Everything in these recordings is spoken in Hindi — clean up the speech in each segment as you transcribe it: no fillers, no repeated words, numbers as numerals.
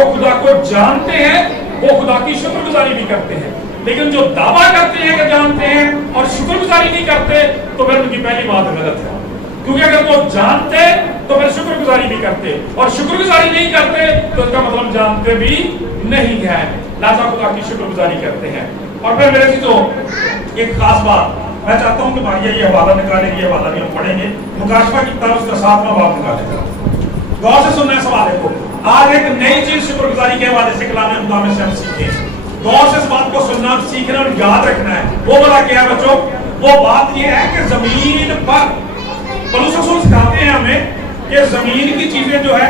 जो खुदा को जानते हैं वो खुदा की शुक्रगुजारी भी करते हैं, लेकिन जो दावा करते हैं कि जानते हैं और शुक्रगुजारी नहीं करते तो फिर उनकी पहली बात गलत है। क्योंकि अगर वो जानते तो फिर शुक्रगुजारी भी करते, और शुक्रगुजारी नहीं करते तो इसका मतलब जानते भी नहीं है। लिहाजा खुदा की शुक्रगुजारी करते हैं। और फिर मेरे चीजों एक खास बात मैं चाहता हूं कि भाइया ये हवाला निकालेंगे, हवाला भी हम पढ़ेंगे, मुकाशफा की किताब उसका 7वां बाब निकालेगा। गौर से सुनना है सवाल को। आज एक नई चीज शुक्रगुजारी के हवाले से कलाम खुदा में से हम सीखे। गौर से इस बात को सुनना, सीखना और याद रखना है। वो वाला क्या है बच्चों? वो बात ये है कि जमीन पर पौलुस रसूल सिखाते हैं हमें कि जमीन की चीजें जो है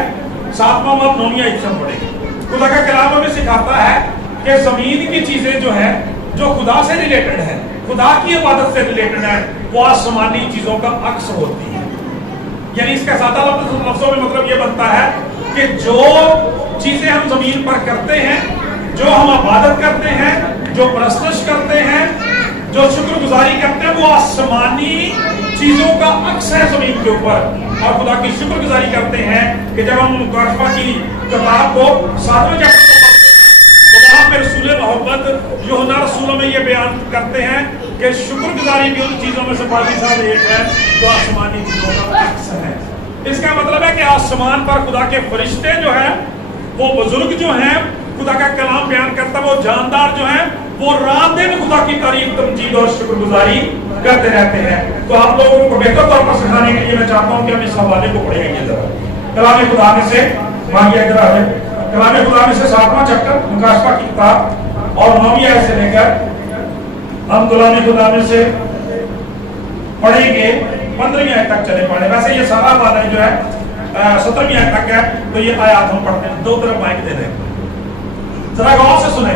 7वां बाब 9वीं आयत से पढ़ेंगे। खुदा का कलाम हमें सिखाता है कि जमीन की चीजें जो है जो खुदा से रिलेटेड है, खुदा की इबादत से रिलेटेड है, वो आसमानी चीजों का अक्स होती है। यानी इसका सादा लफ्जों में मतलब ये बनता है कि जो चीजें हम जमीन पर करते हैं, जो हम इबादत करते हैं, जो परस्तश करते हैं, जो शुक्रगुजारी करते हैं, वो आसमानी चीजों का अक्स है जमीन के ऊपर। और खुदा की शुक्रगुजारी करते हैं कि जब हम मुकाशफा की किताब को 7वें चैप्टर तो वहां पर रसूल मोहब्बत यूहन्ना रसूलों में ये बयान करते हैं कि शुक्रगुजारी भी उन चीजों में से बाकी साहब एक है जो आसमानी चीजों का अक्स है। इसका मतलब है कि आसमान पर खुदा के फरिश्ते जो है, वो बुजुर्ग जो हैं, खुदा का कलाम बयान करता है, वो जानदार जो हैं, वो रात दिन खुदा की तारीफ, तमजीद और शुक्रगुजारी करते रहते हैं। तो आप लोगों को बेहतर तौर पर सिखाने के लिए मैं चाहता हूं कि हम इस हवाले को पढ़ेंगे जरा कलाम खुदा में से। मांगिए कलाम खुदा में से 7वां चैप्टर मुकाशफा की किताब और 9वीं आयत से लेकर हम कलाम खुदा में से पढ़ेंगे 15वीं आयत तक चले पढ़े। वैसे ये सारा वाला जो है 17वीं आयत तक है, तो ये आयत हम पढ़ते हैं। दो तरफ माइक दे दें, जरा गौर से सुने।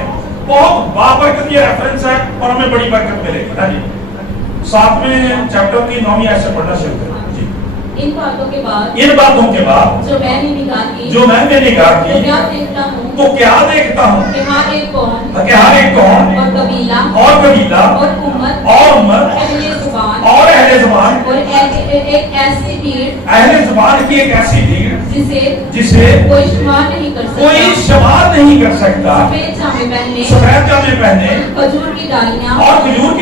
बहुत बाबरकत ये रेफरेंस है और हमें बड़ी बरकत मिलेगी। हाँ जी, 7वें चैप्टर की 9वीं आयत से पढ़ना शुरू करें। इन बातों के बाद जो मैंने निगाह की तो क्या देखता हूँ कि हर एक कौम और कबीला और उम्मत अहले ज़बान और एक ऐसी भीड़ अहले ज़बान की एक ऐसी भीड़ जिसे कोई शुमार नहीं कर सकता। सफेद जामे पहने खजूर की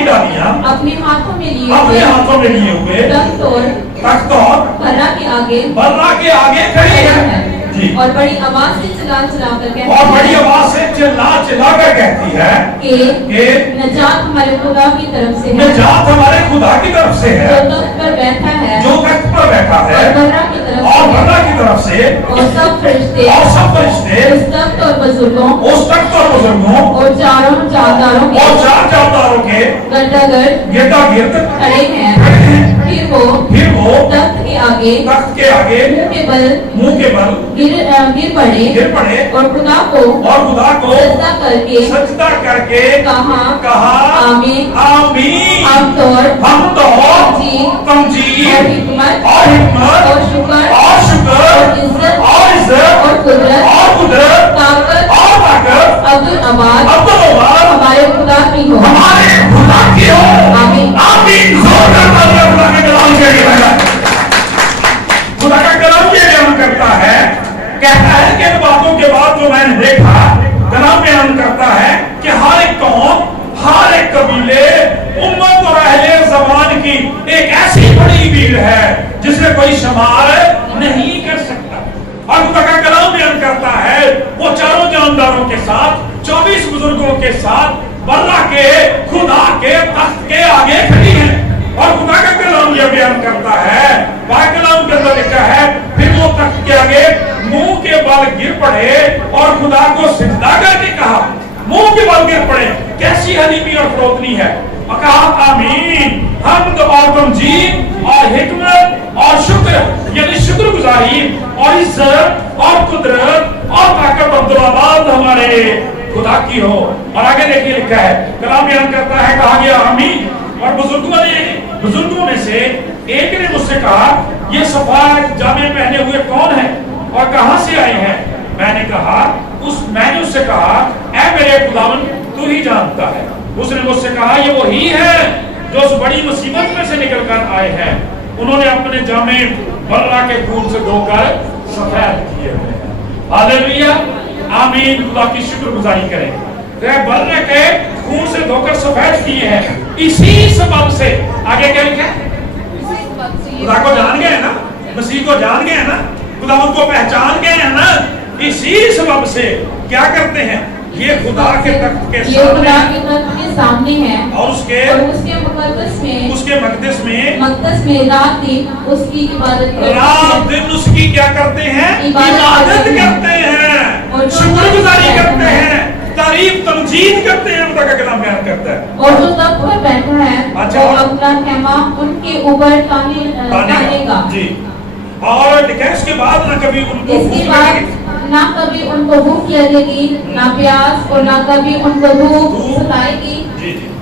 डालियां अपने हाथों में लिए हुए तख्त और बर्रा के आगे खड़ी है जी। और बड़ी आवाज से चिल्ला कर कहती है कि नजात हमारे खुदा की तरफ से है, नजात हमारे खुदा की तरफ से है, जो तख्त पर बैठा है, और बर्रा की तरफ से और सब फरिश्ते उस तख्त और बुजुर्गों और चार जानदारों के गिरद खड़े हैं। फिर वो तख्त के आगे मुंह के बल गिर पड़े और खुदा को सजदा करके कहा आमीन। हम तो तमजीद और हिकमत और शुक्र और इज्जत और कुदरत ताकत अब्दुल अबाद हमारे खुदा की हो। आमीन। खुदा का कलाम ये बयान करता है, कहता है कि इन बातों के बाद जो मैंने देखा, कलाम बयान करता है कि हर एक कौम, हर एक कबीले, उम्मत और अहले ज़बान की एक ऐसी बड़ी भीड़ है जिसे कोई शुमार नहीं कर सकता। और खुदा का कलाम बयान करता है वो चारों जानदारों के साथ, 24 बुजुर्गों के साथ बर्रा के खुदा के तख्त के आगे खड़ी है। और खुदा का कलाम यह बयान करता है, कलाम के अंदर लिखा है, फिर वो तख्त के आगे मुंह के बल गिर पड़े और खुदा को सिजदा करके कहा, मुंह के बल गिर पड़े। कैसी हलीमी और फरोतनी है। और कहा आमीन, हमद और तमजीद और हिकमत और शुक्र, यानी शुक्रगुजारी और इज्जत और कुदरत और ताकत अब्दुल हमारे खुदा की हो। और आगे देखिए लिखा है, कलाम बयान करता है, कहा गया आमीन। और बुजुर्गों में से एक ने मुझसे कहा, ये सफेद जामे पहने हुए कौन है और कहां से आए हैं? मैंने उससे कहा, ऐ मेरे खुदावन, तू ही जानता है। उसने मुझसे कहा, ये वही है जो उस बड़ी मुसीबत में से निकलकर आए हैं। उन्होंने अपने जामे बर्रा के खून से धोकर सफेद किए हुए हैं। हालेलुया। आमीन, खुदा की शुक्रगुजारी करें। बल्ले के खून से धोकर सफेद किए हैं, इसी सबब से। आगे क्या लिखा है? खुदा को जान गए ना, मसीह को जान गए ना, खुदा उनको पहचान गए हैं ना, इसी सबब से क्या करते हैं? ये खुदा के तख्त के सामने है और उसके मकदस में रात दिन उसकी क्या करते हैं? इबादत करते हैं, शुक्रगुजारी करते हैं, तारीफ तमजीद करते हैं। खुदा का कलाम बयान करता है। और जो तख्त पर बैठा है वो अपना कहमा उनके ऊपर तानेगा जी। और इसके बाद ना कभी उनको ना कभी उनको भूख लगेगी, ना प्यास, और ना कभी उनको धूप सताएगी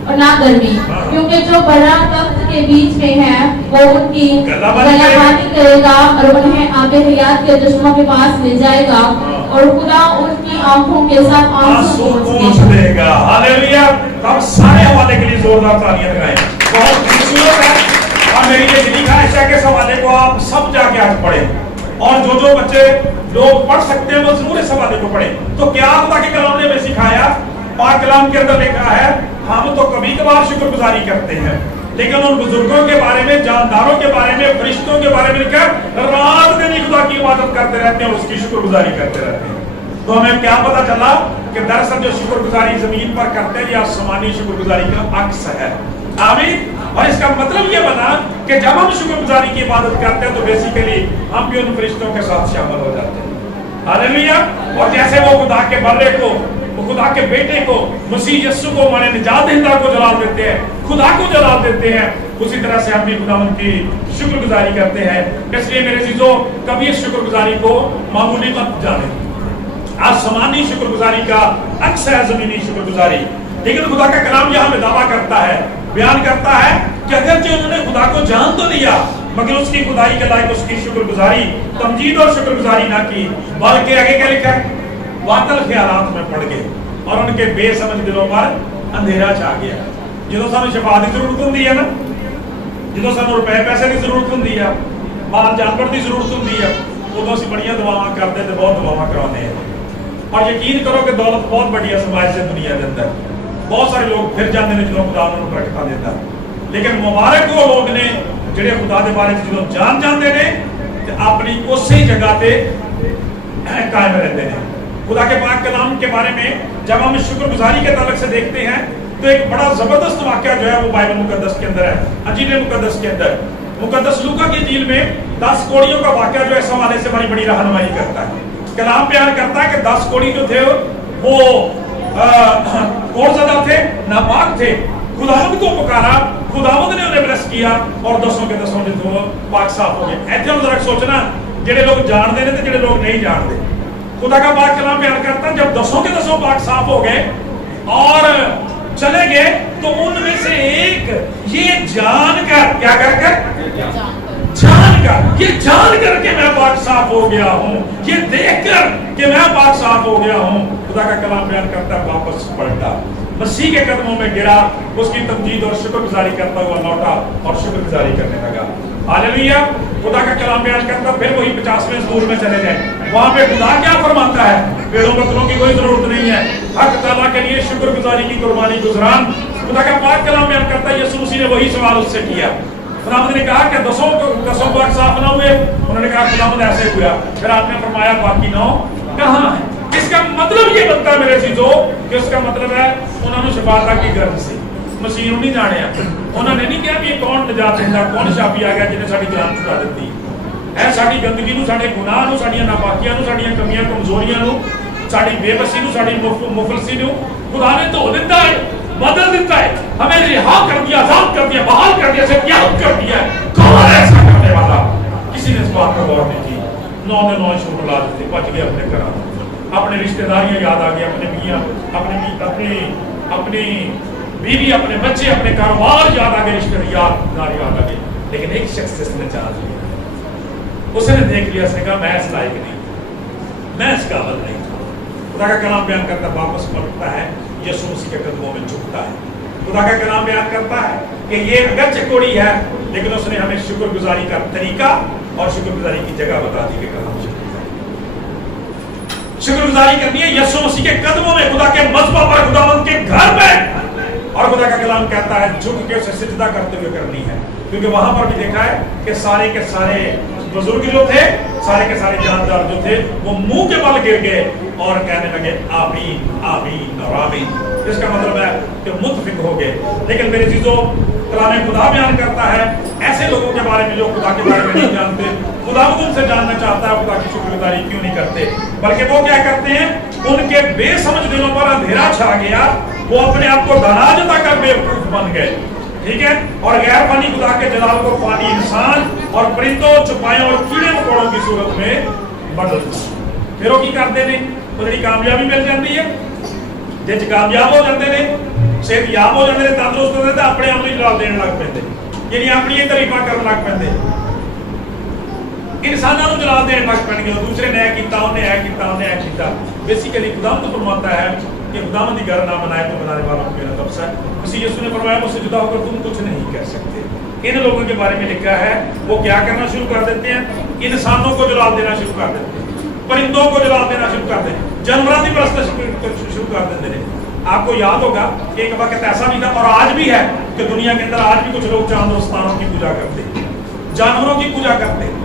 और ना गर्मी, क्योंकि जो बड़ा तख्त के बीच में है वो उनकी गलाबानी करेगा और उन्हें आगे हयात के दुश्मनों के पास ले जाएगा और खुदा उनकी आंखों के साथ आंसू पोंछ देगा। हालेलुया। तब सारे हवाले के लिए जोरदार तालियां लगाएं। बहुत खूबसूरत है। और मेरी ये लिखा है के हवाले को आप सब जाके आज पढ़ें, और जो बच्चे लोग पढ़ सकते हैं वो जरूर इस हवाले को पढ़ें। तो क्या खुदा के कलाम ने हमें सिखाया? पाक कलाम के अंदर लिखा है हम तो कभी कभार शुक्रगुजारी करते हैं, लेकिन उन बुजुर्गों के बारे में, जानदारों के बारे में, फरिश्तों के बारे में लिखा रात दिन खुदा की इबादत करते रहते हैं, उसकी शुक्रगुजारी करते रहते हैं। तो हमें क्या पता चला कि दरअसल जो शुक्रगुजारी जमीन पर करते हैं या आसमानी शुक्रगुजारी का अक्स है। आमीन। और इसका मतलब ये बना कि जब हम शुक्रगुजारी की इबादत करते हैं तो बेसिकली हम भी उन फरिश्तों के साथ शामिल हो जाते हैं। हालेलुया। और जैसे वो खुदा के बर्रे को, खुदा के बेटे को, मसीह यीशु को, हमारे निजात दहिंदा को जलाल देते हैं, खुदा को जलाल देते हैं, उसी तरह से हम भी खुदा उनकी शुक्रगुजारी करते हैं। इसलिए मेरे चीजों कभी इस शुक्रगुजारी को मामूली मत जाने। आसमानी शुक्रगुजारी का अक्स है जमीनी शुक्रगुजारी। लेकिन खुदा का कलाम यहां में दावा करता है, बयान करता है कि अगर जो उन्होंने खुदा को जान तो लिया मगर उसकी खुदाई के लायक उसकी शुक्रगुजारी, तमजीद और शुक्रगुजारी ना की, बल्कि आगे क्या लिखा है? वातल ख्यालात में पड़ गए और उनके बेसमझ दिलों पर अंधेरा छा गया। जो सानू शफा की जरूरत होंगी है ना, जो सानू रुपए पैसे की जरूरत होंगी है, माल जानवर की जरूरत होंगी है, उदों असीं बड़ियां दुआवां करते हैं, बहुत दुआवां करवाते हैं। और यकीन करो कि दौलत बहुत बढ़िया समाज से दुनिया के अंदर बहुत सारे लोग फिर जाते हैं जो खुदा उन्होंने बरकत देता। लेकिन मुबारक वो लोग ने जिहड़े खुदा के बारे में जो जान जाते हैं अपनी उसी जगह पे कायम रहते हैं। खुदा के पाक कलाम के बारे में जब हम शुक्रगुजारी के ताल्लुक से देखते हैं तो एक बड़ा जबरदस्त वाकया जो है वो बाइबल मुकद्दस के अंदर है, अंजील मुकद्दस के अंदर। मुकद्दस लूका की इंजील में 10 कोड़ियों का वाकया जो इस हवाले से बड़ी रहनुमाई करता है। कलाम बयान करता है कि 10 कोड़ी जो थे वो कोड़ज़दा थे, नापाक थे। खुदावंद को पुकारा, खुदावंद ने उन्हें ब्लेस किया और 10 के 10 जो पाक साफ हो गए। ऐसे हम जरा सोचना जेडे लोग जानते हैं जेडे लोग नहीं जानते। खुदा का पाक कलाम बयान करता है जब 10 के 10 पाक साफ हो गए और चले गए तो उनमें से एक ये जानकर, क्या कर जानकर, ये जानकर के मैं पाक साफ हो गया हूँ, ये देखकर कि मैं पाक साफ हो गया हूँ, खुदा का कलाम बयान करता है वापस पलटा, मसीह के कदमों में गिरा, उसकी तमजीद और शुक्रगुजारी करता हुआ लौटा और शुक्रगुजारी करने लगा। हालेलुया। खुदा का कलाम बयान करता फिर वही 50वें सूर में चले जाए। वहां पे खुदा क्या फरमाता है? पेड़ों पत्थरों की कोई जरूरत नहीं है, हक ताला के लिए शुक्रगुजारी की कुर्बानी गुजरान। खुदा का पाक कलाम बयान करता है यीशु मसीह ने वही सवाल उससे किया। खुदावंद ने कहा कि 10 पाक साफ ना हुए, उन्होंने कहा खुदावंद ऐसे हुआ। फिर आपने फरमाया बाकी 9 कहां है? इसका मतलब ये बनता है मेरे चीजों कि उसका मतलब है उन्होंने शफाअत की गर्ज से मसीह नहीं जाने, उन्होंने नहीं कहा कि कौन निजात देंदा, कौन शाफी आ गया जिन्हें साडी जान छुड़ा दी है। साडी गंदगी नूं, साडे गुनाह नूं, साडीआं नापाकियां नूं, साडीआं कमियां कमजोरियां नूं, साडी बेबसी नूं, साडी मुफलसी नूं खुदा ने धो दिता है, बदल दिता है, हमें रिहा कर दिया, आजाद कर दिया, बहाल कर दिया, सत्यापित कर दिया। कौन है ऐसा करने वाला? किसी ने इस बात पर गौर नहीं की। 9 ने 9 शुरू ला देते, बच गए अपने घर, अपने रिश्तेदारियां याद आ गए, अपने मियाँ, अपनी बीवी, अपने बच्चे, अपने कारोबार याद आ गए, रिश्तेदार याद आ गए। लेकिन एक शख्स इसने जान लिया, उसने देख लिया, उसने कहा मैं इस लायक नहीं, मैं इस काबिल नहीं था। खुदा का कलाम बयान करता वापस पलटता है, यीशु मसीह के कदमों में झुकता है। खुदा का कलाम बयान करता है कि ये अगरचे कोड़ी है लेकिन उसने हमें शुक्रगुजारी का तरीका और शुक्रगुजारी की जगह बता दी कि कलाम शुक्रगुजारी करनी है यीशु मसीह के कदमों में, खुदा के मज़बा पर, खुदावंद के घर में। और खुदा का कलाम कहता है झुक के उसे सिजदा करते हुए करनी है, क्योंकि वहां पर भी देखा है कि सारे के सारे बुजुर्ग जो थे, सारे के सारे जानदार जो थे, वो मुंह के बल गिर गए और कहने लगे आमीन आमीन और आमीन। इसका मतलब है कि मुतफिक हो गए। लेकिन मेरे चीजों, कलाम खुदा बयान करता है ऐसे लोगों के बारे में जो खुदा के बारे में नहीं जानते, खुदा उनसे जानना चाहता है खुदा की शुक्रगुजारी क्यों नहीं करते, बल्कि वो क्या करते हैं, उनके बेसमझ दिलों पर अंधेरा छा गया, वो अपने आप को धनाजता कर बेवकूफ बन गए, ठीक है, और गैर फानी खुदा के जलाल को फानी इंसान और परिंदों, चुपायों और कीड़े मकोड़ों की सूरत में बदल दिया। फिर वो की करते ने, थोड़ी कामयाबी मिल जाती है, जिस कामयाब हो जाते ने, सेहतयाब हो जाते, तंदुरुस्त होते तो अपने आप ही जवाब देने लग पैंदे, यानी अपनी ही तारीफा करने लग पैंदे, इंसानों को जवाब देने लग पैणगे, दूसरे ने किया, उन्हें ऐ किया, उन्हें ऐ किया। बेसिकली खुदावंद तो फरमाता है कि खुदावंद की घर ना बनाए तो बनाने वालों को मेरा तबसा है। मसीह यीशु ने फरमाया मुझसे जुदा होकर तुम कुछ नहीं कर सकते। इन लोगों के बारे में लिखा है वो क्या करना शुरू कर देते हैं, इंसानों को जवाब देना शुरू कर देते हैं, परिंदों को जवाब देना शुरू कर देते हैं, जानवरों की परस्त शुरू कर देते हैं। आपको याद होगा कि एक वक्त ऐसा भी था और आज भी है कि दुनिया के अंदर आज भी कुछ लोग चांद और स्थानों की पूजा करते हैं, जानवरों की पूजा करते हैं।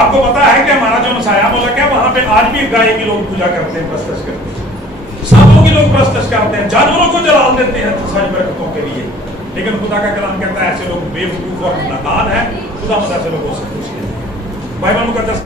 आपको पता है कि हमारा जो मसाया मुल्क है वहां पे आज भी गाय की लोग पूजा करते हैं, प्रस्तश करते हैं, सांपों की लोग प्रस्तश करते हैं, जानवरों को जलाल देते हैं सारी बरकतों के लिए। लेकिन खुदा का कलाम कहता है ऐसे लोग बेवकूफ और नादान है, खुदा ऐसे लोगों से पूछिए। बाइबल मुकद्दस